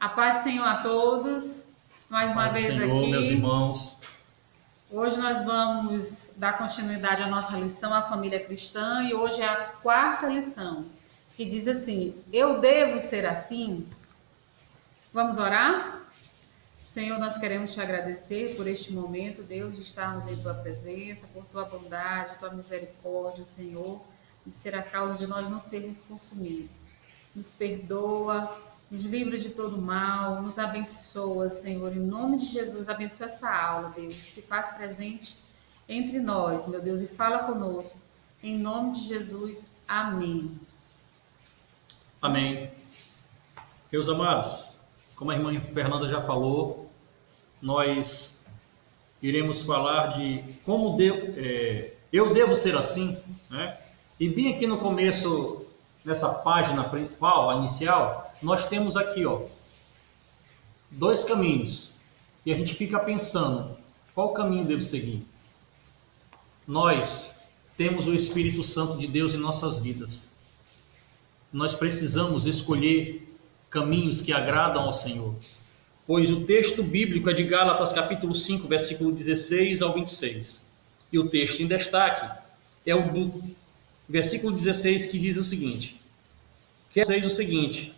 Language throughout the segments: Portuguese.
A paz do Senhor a todos, mais uma vez Senhor, aqui. Meus irmãos. Hoje nós vamos dar continuidade à nossa lição, a família cristã, e hoje é a quarta lição, que diz assim: eu devo ser assim? Vamos orar? Senhor, nós queremos te agradecer por este momento, Deus, de estarmos em tua presença, por tua bondade, tua misericórdia, Senhor, de ser a causa de nós não sermos consumidos. Nos perdoa, nos livra de todo mal, nos abençoa, Senhor, em nome de Jesus, abençoa essa aula, Deus, se faz presente entre nós, meu Deus, e fala conosco, em nome de Jesus, amém. Amém. Meus amados, como a irmã Fernanda já falou, nós iremos falar de como eu devo ser assim, né? E bem aqui no começo, nessa página principal, a inicial, nós temos aqui, dois caminhos. E a gente fica pensando, qual caminho devo seguir? Nós temos o Espírito Santo de Deus em nossas vidas. Nós precisamos escolher caminhos que agradam ao Senhor. Pois o texto bíblico é de Gálatas capítulo 5, versículo 16 ao 26. E o texto em destaque é o do versículo 16, que diz o seguinte: quer seja o seguinte,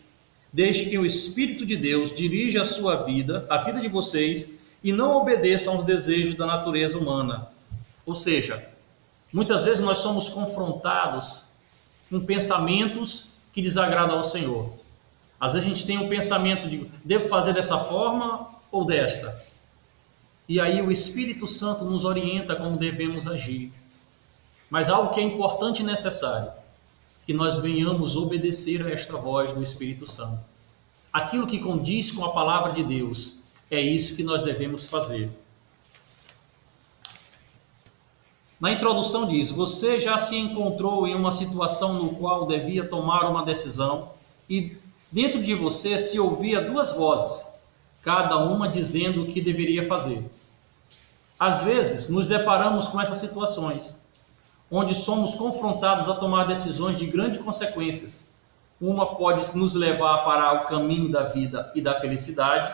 desde que o Espírito de Deus dirija a sua vida, a vida de vocês, e não obedeçam aos desejos da natureza humana. Ou seja, muitas vezes nós somos confrontados com pensamentos que desagradam ao Senhor. Às vezes a gente tem um pensamento de, devo fazer dessa forma ou desta? E aí o Espírito Santo nos orienta como devemos agir. Mas algo que é importante e necessário, que nós venhamos obedecer a esta voz do Espírito Santo. Aquilo que condiz com a palavra de Deus, é isso que nós devemos fazer. Na introdução diz: você já se encontrou em uma situação no qual devia tomar uma decisão e dentro de você se ouvia duas vozes, cada uma dizendo o que deveria fazer. Às vezes nos deparamos com essas situações, onde somos confrontados a tomar decisões de grandes consequências. Uma pode nos levar para o caminho da vida e da felicidade,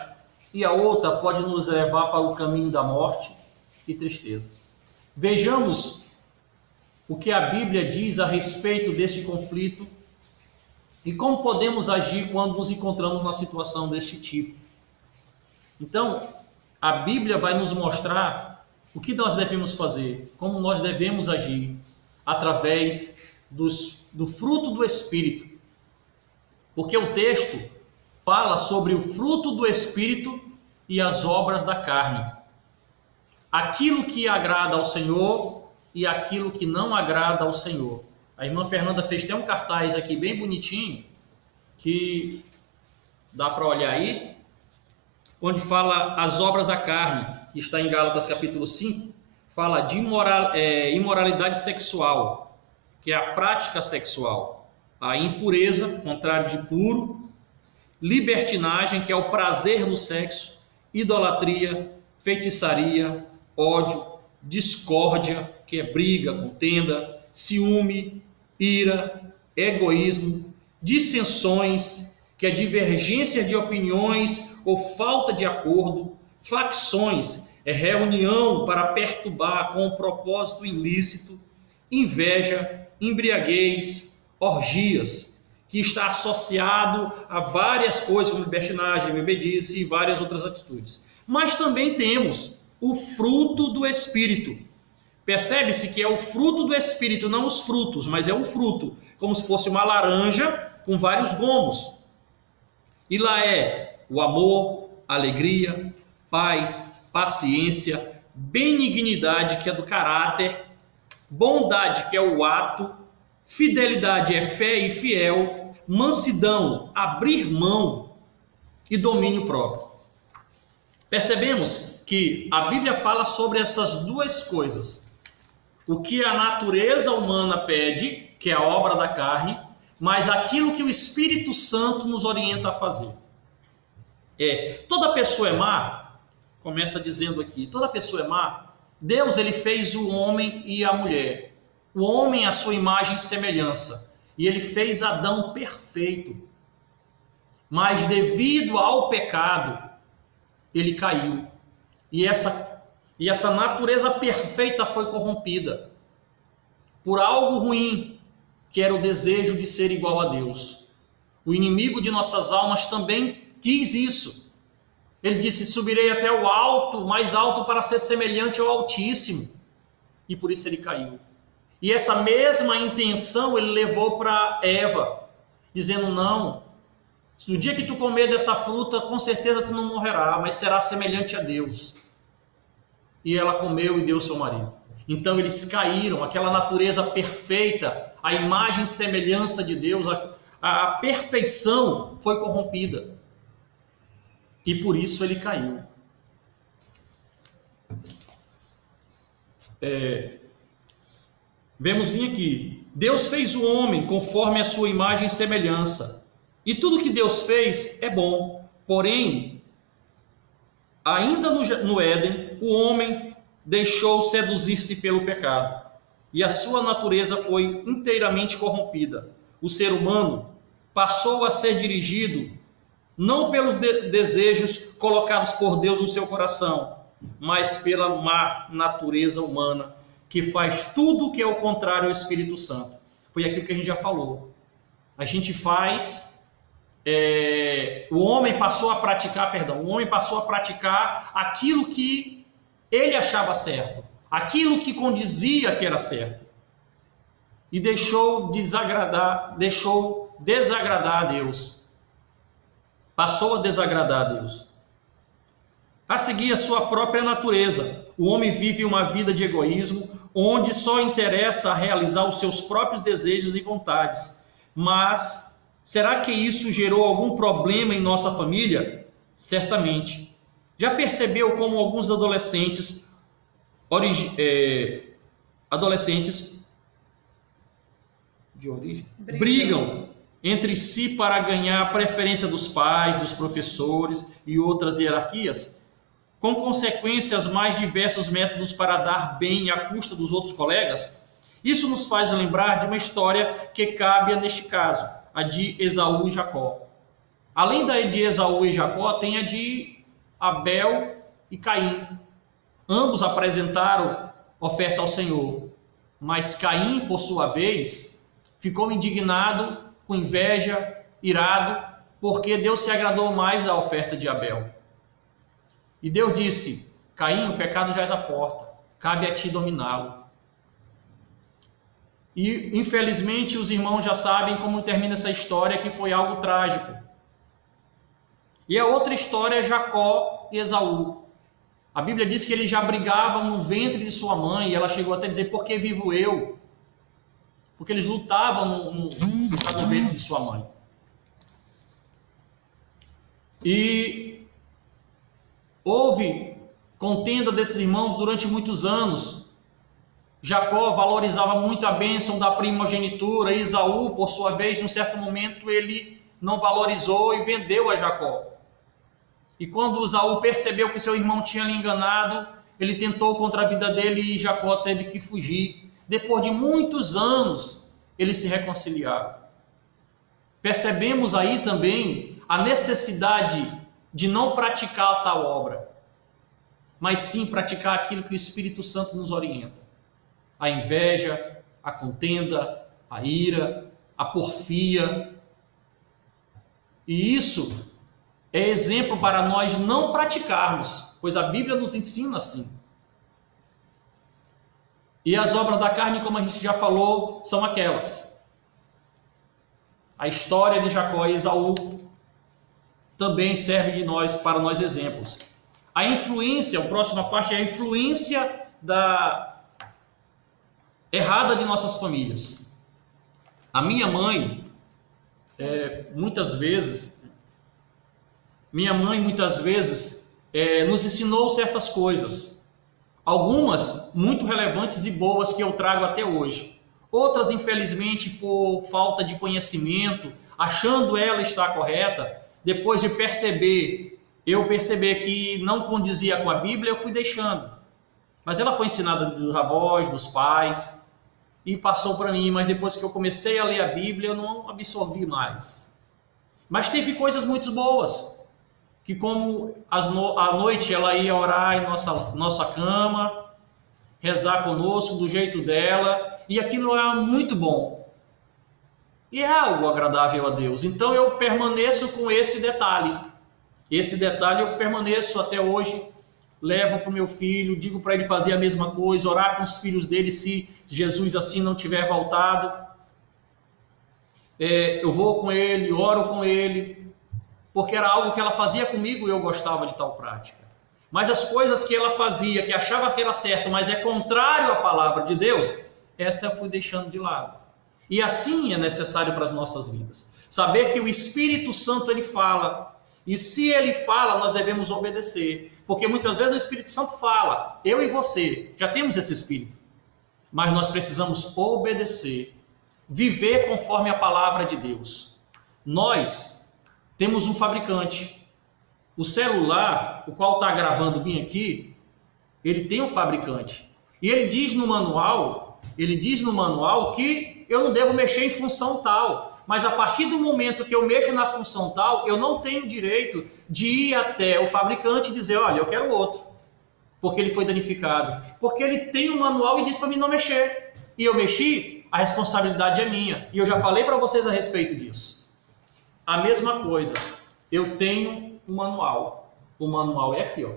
e a outra pode nos levar para o caminho da morte e tristeza. Vejamos o que a Bíblia diz a respeito desse conflito e como podemos agir quando nos encontramos numa situação deste tipo. Então, a Bíblia vai nos mostrar o que nós devemos fazer, como nós devemos agir, através do fruto do Espírito. Porque o texto fala sobre o fruto do Espírito e as obras da carne. Aquilo que agrada ao Senhor e aquilo que não agrada ao Senhor. A irmã Fernanda fez até um cartaz aqui bem bonitinho, que dá para olhar aí, onde fala as obras da carne, que está em Gálatas capítulo 5, fala de imoralidade sexual, que é a prática sexual, a impureza, contrário de puro, libertinagem, que é o prazer no sexo, idolatria, feitiçaria, ódio, discórdia, que é briga, contenda, ciúme, ira, egoísmo, dissensões, que é divergência de opiniões ou falta de acordo, facções, é reunião para perturbar com um propósito ilícito, inveja, embriaguez, orgias, que está associado a várias coisas como libertinagem, bebedice e várias outras atitudes. Mas também temos o fruto do Espírito. Percebe-se que é o fruto do Espírito, não os frutos, mas é o fruto, como se fosse uma laranja com vários gomos. E lá é o amor, alegria, paz, paciência, benignidade, que é do caráter, bondade, que é o ato, fidelidade é fé e fiel, mansidão, abrir mão e domínio próprio. Percebemos que a Bíblia fala sobre essas duas coisas. O que a natureza humana pede, que é a obra da carne, mas aquilo que o Espírito Santo nos orienta a fazer. Toda pessoa é má, começa dizendo aqui, toda pessoa é má. Deus, ele fez o homem e a mulher, o homem à sua imagem e semelhança, e ele fez Adão perfeito. mas devido ao pecado, ele caiu. E essa natureza perfeita foi corrompida por algo ruim, que era o desejo de ser igual a Deus. O inimigo de nossas almas também quis isso. Ele disse: subirei até o alto, mais alto, para ser semelhante ao Altíssimo. E por isso ele caiu. E essa mesma intenção ele levou para Eva, dizendo: não, no dia que tu comer dessa fruta, com certeza tu não morrerá, mas será semelhante a Deus. E ela comeu e deu ao seu marido. Então eles caíram, aquela natureza perfeita, a imagem e semelhança de Deus, a perfeição foi corrompida. E por isso ele caiu. Vemos bem aqui, Deus fez o homem conforme a sua imagem e semelhança. E tudo que Deus fez é bom. Porém, ainda no Éden, o homem deixou seduzir-se pelo pecado. E a sua natureza foi inteiramente corrompida. O ser humano passou a ser dirigido não pelos desejos colocados por Deus no seu coração, mas pela má natureza humana, que faz tudo o que é o contrário ao Espírito Santo. Foi aquilo que a gente já falou. A gente faz... o homem passou a praticar aquilo que ele achava certo, aquilo que condizia que era certo, e deixou desagradar a Deus, passou a desagradar a Deus, a seguir a sua própria natureza. O homem vive uma vida de egoísmo, onde só interessa realizar os seus próprios desejos e vontades. Mas será que isso gerou algum problema em nossa família? Certamente. Já percebeu como alguns adolescentes de origem brigam entre si para ganhar a preferência dos pais, dos professores e outras hierarquias, com consequências mais diversos métodos para dar bem à custa dos outros colegas? Isso nos faz lembrar de uma história que cabe neste caso, a de Esaú e Jacó. Além da de Esaú e Jacó, tem a de Abel e Caim. Ambos apresentaram oferta ao Senhor, mas Caim, por sua vez, ficou indignado, com inveja, irado, porque Deus se agradou mais da oferta de Abel. E Deus disse: Caim, o pecado jaz à porta, cabe a ti dominá-lo. E infelizmente os irmãos já sabem como termina essa história, que foi algo trágico. E a outra história é Jacó e Esaú. A Bíblia diz que eles já brigavam no ventre de sua mãe, e ela chegou até a dizer: por que vivo eu? Porque eles lutavam no ventre de sua mãe. E houve contenda desses irmãos durante muitos anos. Jacó valorizava muito a bênção da primogenitura. Esaú, por sua vez, num certo momento, ele não valorizou e vendeu a Jacó. E quando Esaú percebeu que seu irmão tinha lhe enganado, ele tentou contra a vida dele e Jacó teve que fugir. Depois de muitos anos, eles se reconciliaram. Percebemos aí também a necessidade de não praticar tal obra, mas sim praticar aquilo que o Espírito Santo nos orienta. A inveja, a contenda, a ira, a porfia. E isso é exemplo para nós não praticarmos, pois a Bíblia nos ensina assim. E as obras da carne, como a gente já falou, são aquelas. A história de Jacó e Esaú também serve para nós exemplos. A influência, a próxima parte é a influência errada de nossas famílias. A minha mãe, muitas vezes, nos ensinou certas coisas. Algumas muito relevantes e boas que eu trago até hoje. Outras, infelizmente, por falta de conhecimento, achando ela estar correta, depois de eu perceber que não condizia com a Bíblia, eu fui deixando. Mas ela foi ensinada dos avós, dos pais, e passou para mim, mas depois que eu comecei a ler a Bíblia, eu não absorvi mais. Mas teve coisas muito boas, que como à noite ela ia orar em nossa cama, rezar conosco do jeito dela, e aquilo é muito bom. E é algo agradável a Deus. Então eu permaneço com esse detalhe. Esse detalhe eu permaneço até hoje, levo para o meu filho, digo para ele fazer a mesma coisa, orar com os filhos dele se Jesus assim não tiver voltado. Eu vou com ele, oro com ele, porque era algo que ela fazia comigo e eu gostava de tal prática. Mas as coisas que ela fazia, que achava que era certo, mas é contrário à palavra de Deus, essa eu fui deixando de lado. E assim é necessário para as nossas vidas. Saber que o Espírito Santo ele fala, e se ele fala, nós devemos obedecer. Porque muitas vezes o Espírito Santo fala, eu e você já temos esse Espírito, mas nós precisamos obedecer, viver conforme a palavra de Deus. Nós temos um fabricante. O celular, o qual está gravando bem aqui, ele tem um fabricante. E ele diz no manual que eu não devo mexer em função tal. Mas a partir do momento que eu mexo na função tal, eu não tenho direito de ir até o fabricante e dizer, olha, eu quero outro. Porque ele foi danificado. Porque ele tem um manual e diz para mim não mexer. E eu mexi, a responsabilidade é minha. E eu já falei para vocês a respeito disso. A mesma coisa, eu tenho um manual. O manual é aqui, ó.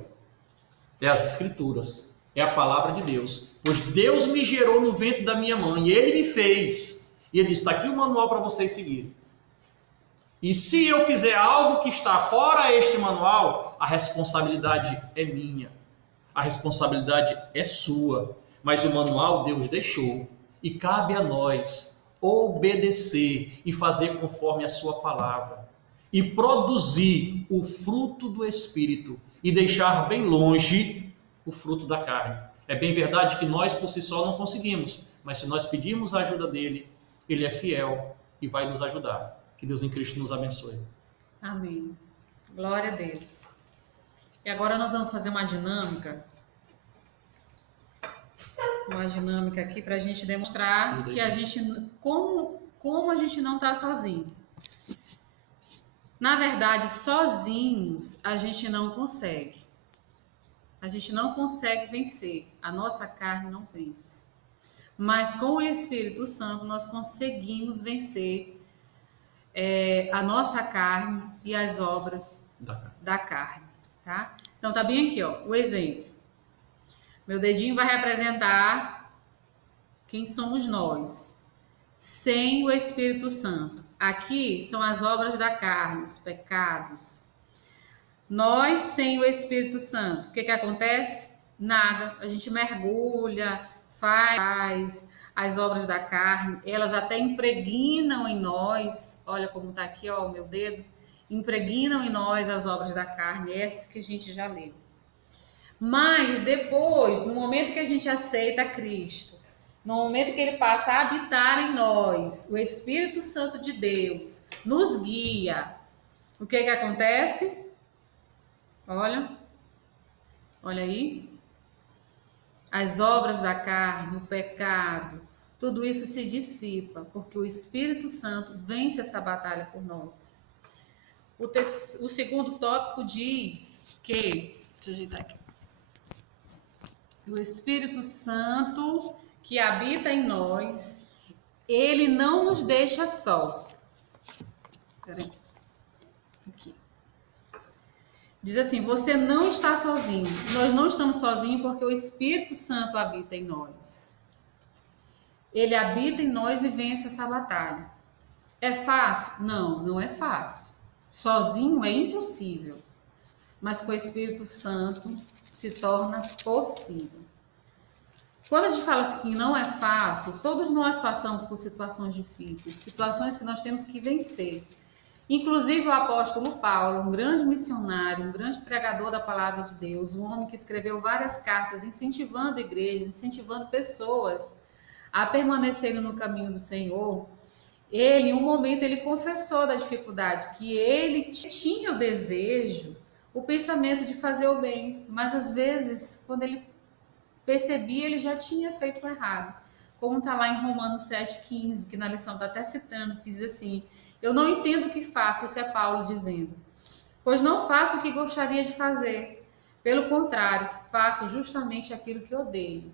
É as Escrituras. É a palavra de Deus. Pois Deus me gerou no ventre da minha mãe. E Ele me fez. E Ele está aqui o manual para vocês seguirem. E se eu fizer algo que está fora este manual, a responsabilidade é minha. A responsabilidade é sua. Mas o manual Deus deixou. E cabe a nós obedecer e fazer conforme a sua palavra. E produzir o fruto do Espírito e deixar bem longe o fruto da carne. É bem verdade que nós por si só não conseguimos, mas se nós pedirmos a ajuda dele, ele é fiel e vai nos ajudar. Que Deus em Cristo nos abençoe. Amém. Glória a Deus. E agora nós vamos fazer uma dinâmica aqui para a gente demonstrar que a gente, como a gente não está sozinho. Na verdade, sozinhos a gente não consegue. A gente não consegue vencer. A nossa carne não vence. Mas com o Espírito Santo nós conseguimos vencer a nossa carne e as obras da carne. Tá? Então tá bem aqui, ó, o exemplo. Meu dedinho vai representar quem somos nós, sem o Espírito Santo. Aqui são as obras da carne, os pecados. Nós sem o Espírito Santo, o que acontece? Nada. A gente mergulha, faz as obras da carne, elas até impregnam em nós. Olha como tá aqui, ó, o meu dedo. Impregnam em nós as obras da carne, essas que a gente já leu. Mas depois, no momento que a gente aceita Cristo, no momento que ele passa a habitar em nós, o Espírito Santo de Deus nos guia, o que acontece? Olha aí. As obras da carne, o pecado, tudo isso se dissipa, porque o Espírito Santo vence essa batalha por nós. O segundo tópico diz que, deixa eu ajeitar aqui. O Espírito Santo que habita em nós, ele não nos deixa só. Peraí. Aqui. Diz assim, você não está sozinho. Nós não estamos sozinhos porque o Espírito Santo habita em nós. Ele habita em nós e vence essa batalha. É fácil? Não, não é fácil. Sozinho é impossível. Mas com o Espírito Santo se torna possível. Quando a gente fala assim que não é fácil, todos nós passamos por situações difíceis, situações que nós temos que vencer. Inclusive o apóstolo Paulo, um grande missionário, um grande pregador da palavra de Deus, um homem que escreveu várias cartas incentivando igrejas, incentivando pessoas a permanecerem no caminho do Senhor. Ele, em um momento, ele confessou da dificuldade, que ele tinha o desejo, o pensamento de fazer o bem, mas às vezes, quando ele percebia, ele já tinha feito o errado. Como está lá em Romanos 7,15, que na lição está até citando, que diz assim, Eu não entendo o que faço, isso é Paulo dizendo. Pois não faço o que gostaria de fazer. Pelo contrário, faço justamente aquilo que odeio.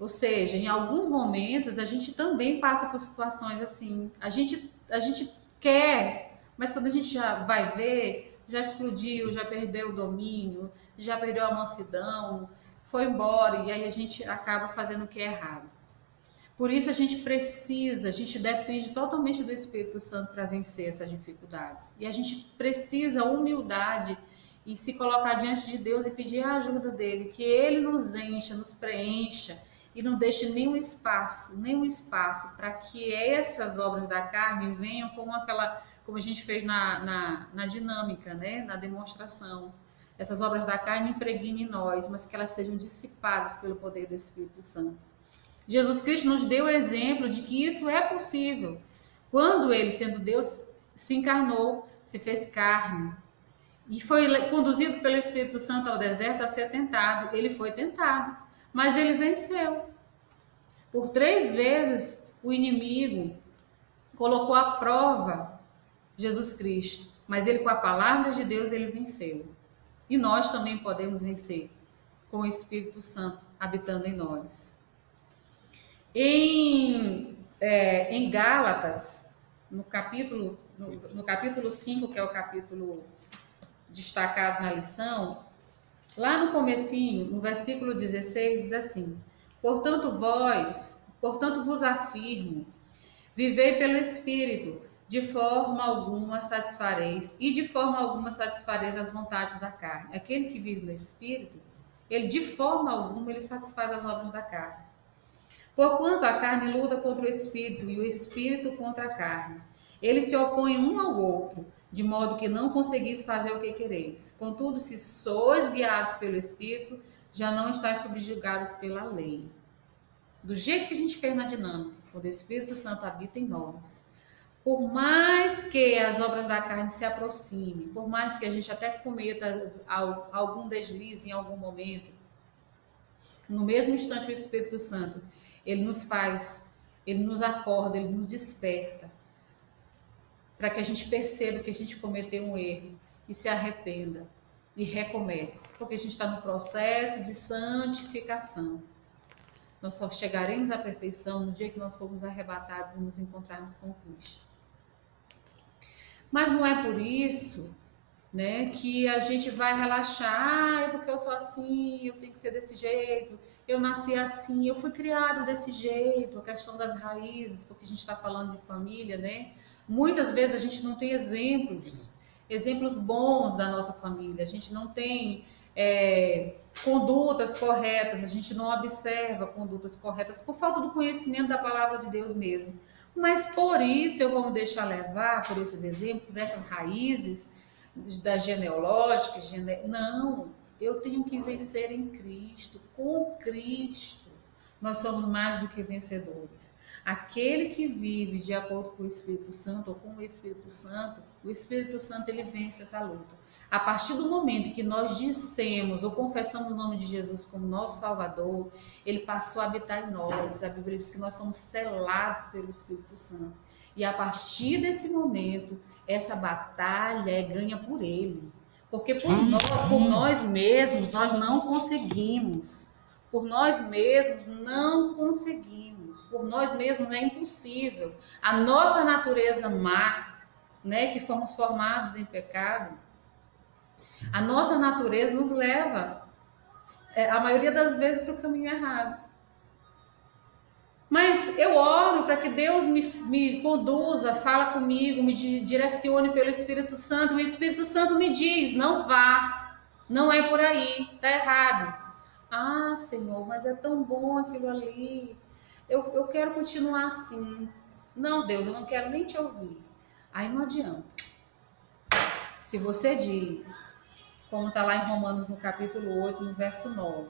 Ou seja, em alguns momentos a gente também passa por situações assim. A gente quer, mas quando a gente já vai ver, já explodiu, já perdeu o domínio, já perdeu a mansidão, foi embora e aí a gente acaba fazendo o que é errado. Por isso a gente depende totalmente do Espírito Santo para vencer essas dificuldades. E a gente precisa humildade e se colocar diante de Deus e pedir a ajuda dele, que ele nos encha, nos preencha e não deixe nenhum espaço para que essas obras da carne venham como a gente fez na dinâmica, né? Na demonstração. Essas obras da carne impregnem em nós, mas que elas sejam dissipadas pelo poder do Espírito Santo. Jesus Cristo nos deu o exemplo de que isso é possível. Quando ele, sendo Deus, se encarnou, se fez carne e foi conduzido pelo Espírito Santo ao deserto a ser tentado. Ele foi tentado, mas ele venceu. Por 3 vezes o inimigo colocou à prova Jesus Cristo, mas ele, com a palavra de Deus, ele venceu. E nós também podemos vencer com o Espírito Santo habitando em nós. Em Gálatas, no capítulo 5, que é o capítulo destacado na lição, lá no comecinho, no versículo 16, diz assim: Portanto vos afirmo, vivei pelo Espírito, de forma alguma satisfareis as vontades da carne. Aquele que vive no Espírito, ele de forma alguma ele satisfaz as obras da carne. Porquanto a carne luta contra o Espírito e o Espírito contra a carne. Eles se opõem um ao outro, de modo que não conseguis fazer o que quereis. Contudo, se sois guiados pelo Espírito, já não estáis subjugados pela lei. Do jeito que a gente fez na dinâmica, quando o Espírito Santo habita em nós, por mais que as obras da carne se aproximem, por mais que a gente até cometa algum deslize em algum momento, no mesmo instante o Espírito Santo, ele nos acorda, ele nos desperta, para que a gente perceba que a gente cometeu um erro e se arrependa e recomece, porque a gente está no processo de santificação. Nós só chegaremos à perfeição no dia que nós formos arrebatados e nos encontrarmos com Cristo. Mas não é por isso, né, que a gente vai relaxar, é porque eu sou assim, eu tenho que ser desse jeito, eu nasci assim, eu fui criado desse jeito, a questão das raízes, porque a gente está falando de família, né? Muitas vezes a gente não tem exemplos bons da nossa família, a gente não tem condutas corretas, a gente não observa condutas corretas por falta do conhecimento da palavra de Deus mesmo. Mas por isso eu vou me deixar levar por esses exemplos, por essas raízes da genealógica. Não, eu tenho que vencer em Cristo, com Cristo. Nós somos mais do que vencedores. Aquele que vive de acordo com o Espírito Santo ou com o Espírito Santo ele vence essa luta. A partir do momento que nós dissemos ou confessamos o nome de Jesus como nosso Salvador, ele passou a habitar em nós. A Bíblia diz que nós somos selados pelo Espírito Santo. E a partir desse momento, essa batalha é ganha por ele. Porque por nós mesmos, nós não conseguimos. Por nós mesmos, não conseguimos. Por nós mesmos é impossível. A nossa natureza má, né, que fomos formados em pecado, a nossa natureza nos leva, a maioria das vezes, para o caminho errado. Mas eu oro para que Deus me conduza, fala comigo, me direcione pelo Espírito Santo. O Espírito Santo me diz, não vá, não é por aí, está errado. Ah, Senhor, mas é tão bom aquilo ali, eu quero continuar assim. Não, Deus, eu não quero nem te ouvir. Aí não adianta. Se você diz, como está lá em Romanos no capítulo 8, no verso 9,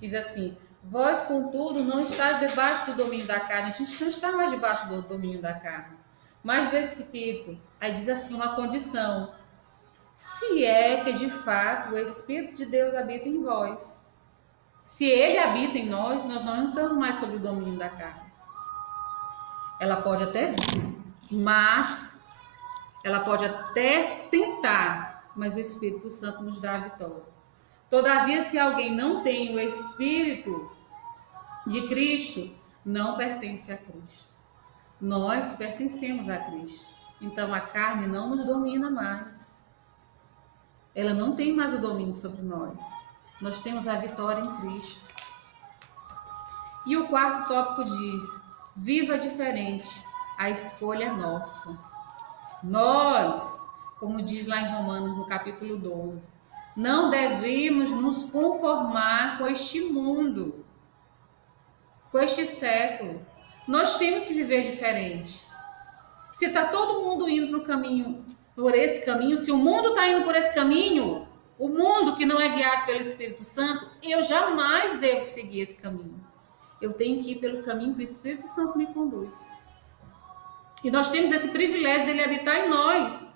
diz assim: vós, contudo, não estáis debaixo do domínio da carne. A gente não está mais debaixo do domínio da carne, mas do Espírito. Aí diz assim, uma condição: se é que de fato o Espírito de Deus habita em vós. Se ele habita em nós, nós não estamos mais sob o domínio da carne. Ela pode até vir, mas Ela pode até tentar, mas o Espírito Santo nos dá a vitória. Todavia, se alguém não tem o Espírito de Cristo, não pertence a Cristo. Nós pertencemos a Cristo. Então a carne não nos domina mais. Ela não tem mais o domínio sobre nós. Nós temos a vitória em Cristo. E o quarto tópico diz: viva diferente, a escolha é nossa. Nós, como diz lá em Romanos no capítulo 12, não devemos nos conformar com este mundo, com este século. Nós temos que viver diferente. Se está todo mundo indo para o caminho, por esse caminho, se o mundo está indo por esse caminho, o mundo que não é guiado pelo Espírito Santo, eu jamais devo seguir esse caminho. Eu tenho que ir pelo caminho que o Espírito Santo me conduz. E nós temos esse privilégio dele habitar em nós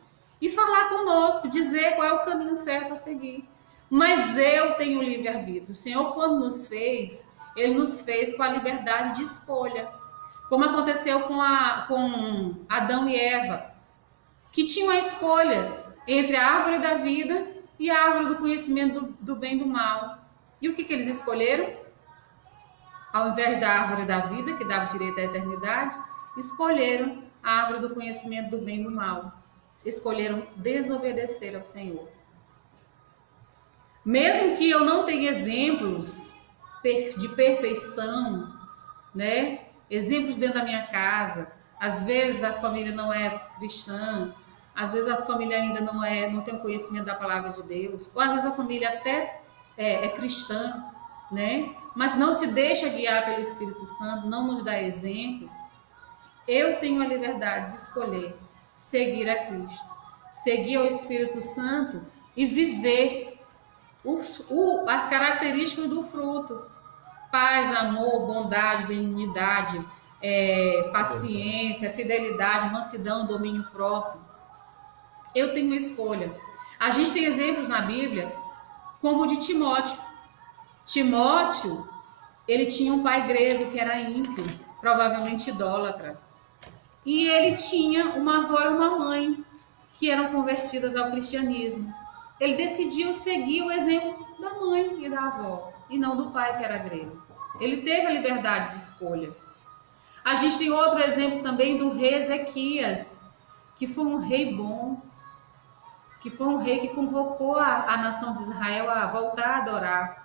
e falar conosco, dizer qual é o caminho certo a seguir. Mas eu tenho o livre-arbítrio. O Senhor, quando nos fez, Ele nos fez com a liberdade de escolha. Como aconteceu com Adão e Eva, que tinham a escolha entre a árvore da vida e a árvore do conhecimento do bem e do mal. E o que eles escolheram? Ao invés da árvore da vida, que dava direito à eternidade, escolheram a árvore do conhecimento do bem e do mal. Escolheram desobedecer ao Senhor. Mesmo que eu não tenha exemplos de perfeição, né? Exemplos dentro da minha casa, às vezes a família não é cristã, às vezes a família ainda não tem o conhecimento da palavra de Deus, ou às vezes a família até é cristã, né? Mas não se deixa guiar pelo Espírito Santo, não nos dá exemplo. Eu tenho a liberdade de escolher seguir a Cristo, seguir ao Espírito Santo e viver as características do fruto: paz, amor, bondade, benignidade, paciência, fidelidade, mansidão, domínio próprio. Eu tenho uma escolha. A gente tem exemplos na Bíblia, como o de Timóteo. Timóteo, ele tinha um pai grego que era ímpio, provavelmente idólatra. E ele tinha uma avó e uma mãe que eram convertidas ao cristianismo. Ele decidiu seguir o exemplo da mãe e da avó, e não do pai, que era grego. Ele teve a liberdade de escolha. A gente tem outro exemplo também do rei Ezequias, que foi um rei bom, que foi um rei que convocou a nação de Israel a voltar a adorar.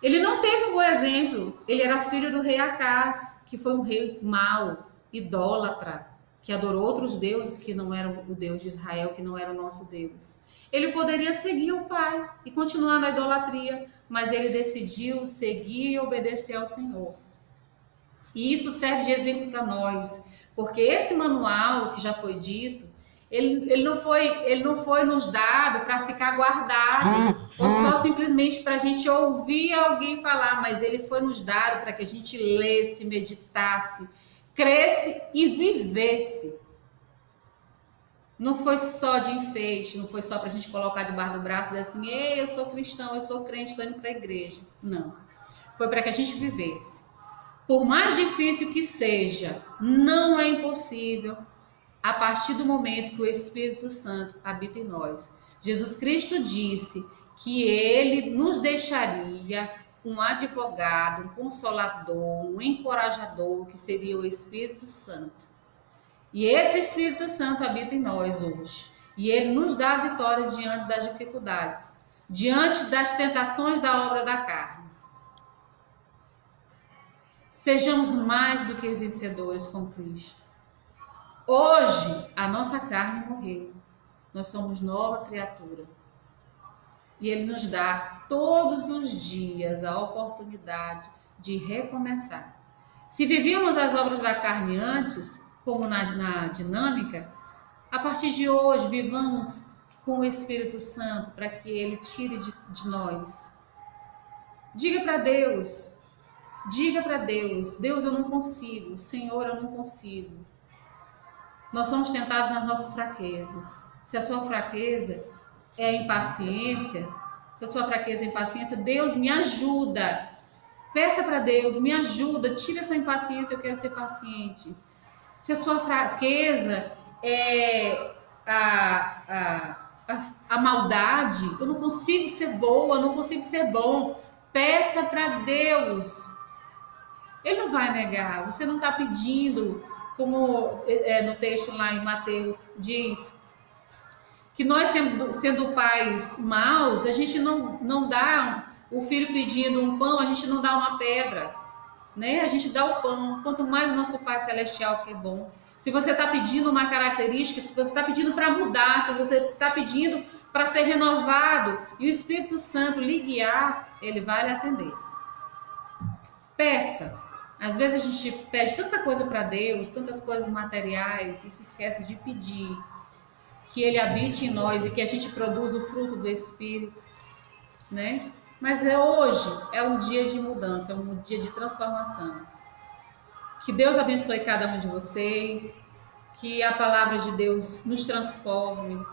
Ele não teve um bom exemplo. Ele era filho do rei Acaz, que foi um rei mau, idólatra, que adorou outros deuses que não eram o Deus de Israel, que não era o nosso Deus. Ele poderia seguir o pai e continuar na idolatria, mas ele decidiu seguir e obedecer ao Senhor. E isso serve de exemplo para nós, porque esse manual que já foi dito, ele não foi nos dado para ficar guardado, ou só simplesmente para a gente ouvir alguém falar, mas ele foi nos dado para que a gente lesse, meditasse, cresce e vivesse. Não foi só de enfeite, não foi só para a gente colocar debaixo do braço e dizer assim: ei, eu sou cristão, eu sou crente, estou indo para a igreja. Não. Foi para que a gente vivesse. Por mais difícil que seja, não é impossível a partir do momento que o Espírito Santo habita em nós. Jesus Cristo disse que Ele nos deixaria um advogado, um consolador, um encorajador, que seria o Espírito Santo. E esse Espírito Santo habita em nós hoje. E Ele nos dá a vitória diante das dificuldades, diante das tentações da obra da carne. Sejamos mais do que vencedores com Cristo. Hoje, a nossa carne morreu. Nós somos nova criatura. E Ele nos dá todos os dias a oportunidade de recomeçar. Se vivíamos as obras da carne antes, como na dinâmica, a partir de hoje vivamos com o Espírito Santo para que Ele tire de nós. Diga para Deus, Deus, eu não consigo, Senhor, eu não consigo. Nós somos tentados nas nossas fraquezas. Se a sua fraqueza é impaciência, Deus, me ajuda. Peça para Deus, me ajuda, tira essa impaciência, eu quero ser paciente. Se a sua fraqueza é a maldade, eu não consigo ser boa, eu não consigo ser bom. Peça para Deus. Ele não vai negar. Você não está pedindo, como no texto lá em Mateus diz, que nós sendo pais maus, a gente não dá o filho pedindo um pão, a gente não dá uma pedra, né? A gente dá o pão. Quanto mais o nosso Pai Celestial, que é bom. Se você está pedindo uma característica, se você está pedindo para mudar, se você está pedindo para ser renovado e o Espírito Santo lhe guiar, ele vai lhe atender. Peça. Às vezes a gente pede tanta coisa para Deus, tantas coisas materiais, e se esquece de pedir que Ele habite em nós e que a gente produza o fruto do Espírito, né? Mas hoje é um dia de mudança, é um dia de transformação. Que Deus abençoe cada um de vocês, que a palavra de Deus nos transforme,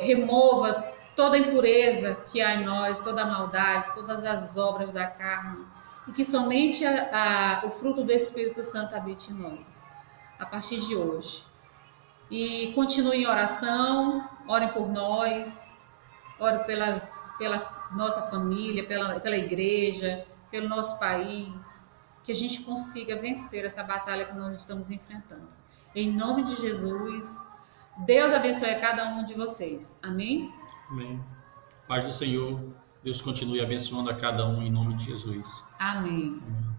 remova toda a impureza que há em nós, toda a maldade, todas as obras da carne, e que somente o fruto do Espírito Santo habite em nós, a partir de hoje. E continue em oração, orem por nós, orem pela nossa família, pela igreja, pelo nosso país, que a gente consiga vencer essa batalha que nós estamos enfrentando. Em nome de Jesus, Deus abençoe a cada um de vocês. Amém? Amém. Paz do Senhor, Deus continue abençoando a cada um em nome de Jesus. Amém. Amém.